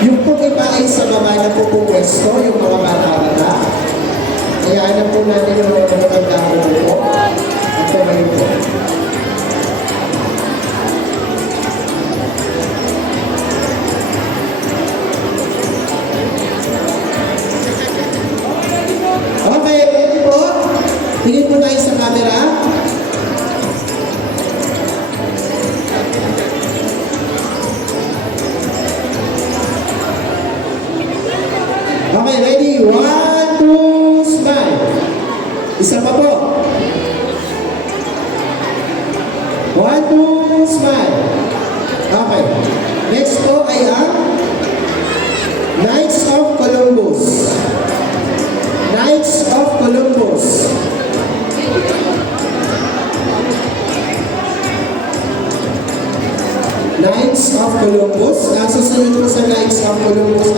Yung pong iba ay sa baba na po pupwesto, yung mga bata-bata. Hayaan na po natin yung mga matanda po. At tumayo po. Okay, ready po? Tingin po tayo sa camera. Okay, ready? 1, 2, smile. Isa pa po. 1, 2, smile. Okay. Next po ay ang Knights of Columbus. Knights of Columbus. Knights of Columbus. Susunod po sa Knights of Columbus